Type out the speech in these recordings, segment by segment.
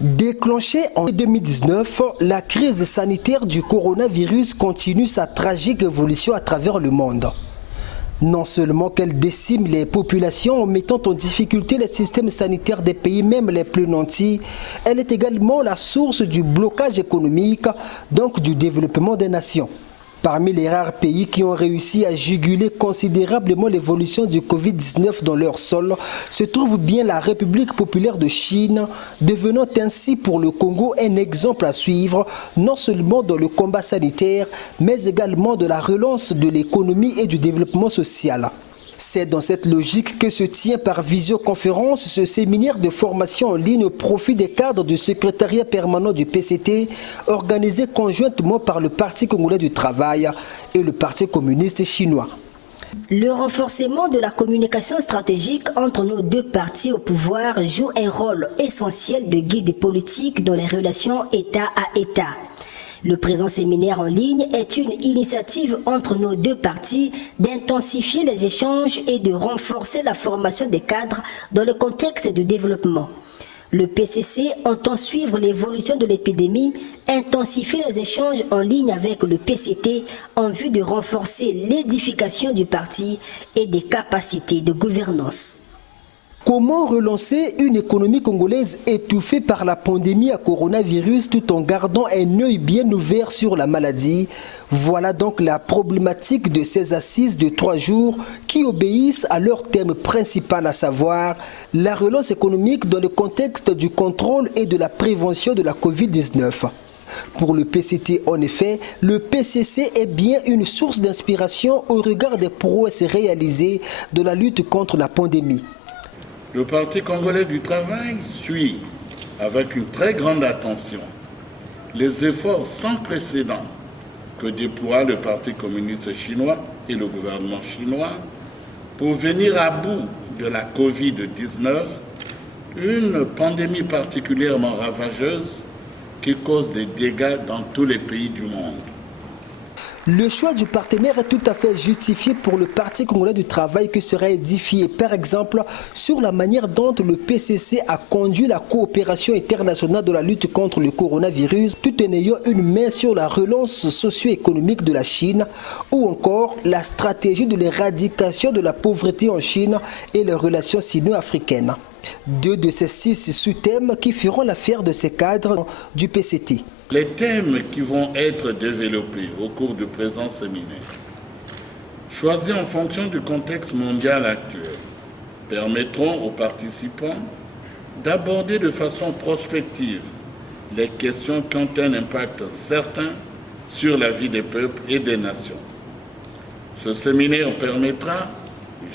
Déclenchée en 2019, la crise sanitaire du coronavirus continue sa tragique évolution à travers le monde. Non seulement qu'elle décime les populations en mettant en difficulté les systèmes sanitaires des pays même les plus nantis, elle est également la source du blocage économique, donc du développement des nations. Parmi les rares pays qui ont réussi à juguler considérablement l'évolution du Covid-19 dans leur sol, se trouve bien la République populaire de Chine, devenant ainsi pour le Congo un exemple à suivre, non seulement dans le combat sanitaire, mais également de la relance de l'économie et du développement social. C'est dans cette logique que se tient par visioconférence ce séminaire de formation en ligne au profit des cadres du secrétariat permanent du PCT, organisé conjointement par le Parti congolais du travail et le Parti communiste chinois. Le renforcement de la communication stratégique entre nos deux partis au pouvoir joue un rôle essentiel de guide politique dans les relations État à État. Le présent séminaire en ligne est une initiative entre nos deux partis d'intensifier les échanges et de renforcer la formation des cadres dans le contexte du développement. Le PCC entend suivre l'évolution de l'épidémie, intensifier les échanges en ligne avec le PCT en vue de renforcer l'édification du parti et des capacités de gouvernance. Comment relancer une économie congolaise étouffée par la pandémie à coronavirus tout en gardant un œil bien ouvert sur la maladie? Voilà donc la problématique de ces assises de 3 jours qui obéissent à leur thème principal, à savoir la relance économique dans le contexte du contrôle et de la prévention de la Covid-19. Pour le PCT, en effet, le PCC est bien une source d'inspiration au regard des prouesses réalisées dans la lutte contre la pandémie. Le Parti congolais du travail suit avec une très grande attention les efforts sans précédent que déploie le Parti communiste chinois et le gouvernement chinois pour venir à bout de la Covid-19, une pandémie particulièrement ravageuse qui cause des dégâts dans tous les pays du monde. Le choix du partenaire est tout à fait justifié pour le Parti congolais du travail qui sera édifié, par exemple, sur la manière dont le PCC a conduit la coopération internationale de la lutte contre le coronavirus, tout en ayant une main sur la relance socio-économique de la Chine, ou encore la stratégie de l'éradication de la pauvreté en Chine et les relations sino-africaines. 2 de ces 6 sous-thèmes qui feront l'affaire de ces cadres du PCT. Les thèmes qui vont être développés au cours du présent séminaire, choisis en fonction du contexte mondial actuel, permettront aux participants d'aborder de façon prospective les questions qui ont un impact certain sur la vie des peuples et des nations. Ce séminaire permettra,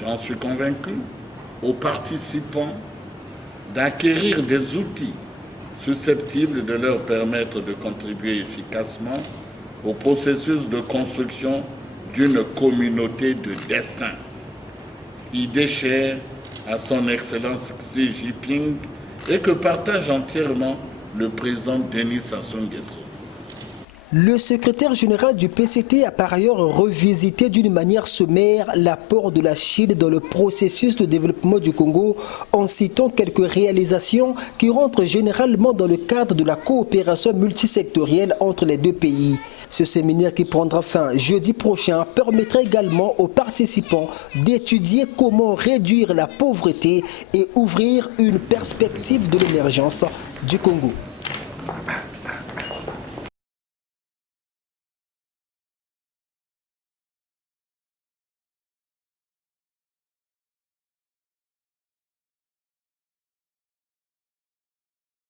j'en suis convaincu, aux participants d'acquérir des outils susceptibles de leur permettre de contribuer efficacement au processus de construction d'une communauté de destin. Idée chère à son Excellence Xi Jinping et que partage entièrement le président Denis Sassou Nguesso. Le secrétaire général du PCT a par ailleurs revisité d'une manière sommaire l'apport de la Chine dans le processus de développement du Congo en citant quelques réalisations qui rentrent généralement dans le cadre de la coopération multisectorielle entre les deux pays. Ce séminaire qui prendra fin jeudi prochain permettra également aux participants d'étudier comment réduire la pauvreté et ouvrir une perspective de l'émergence du Congo.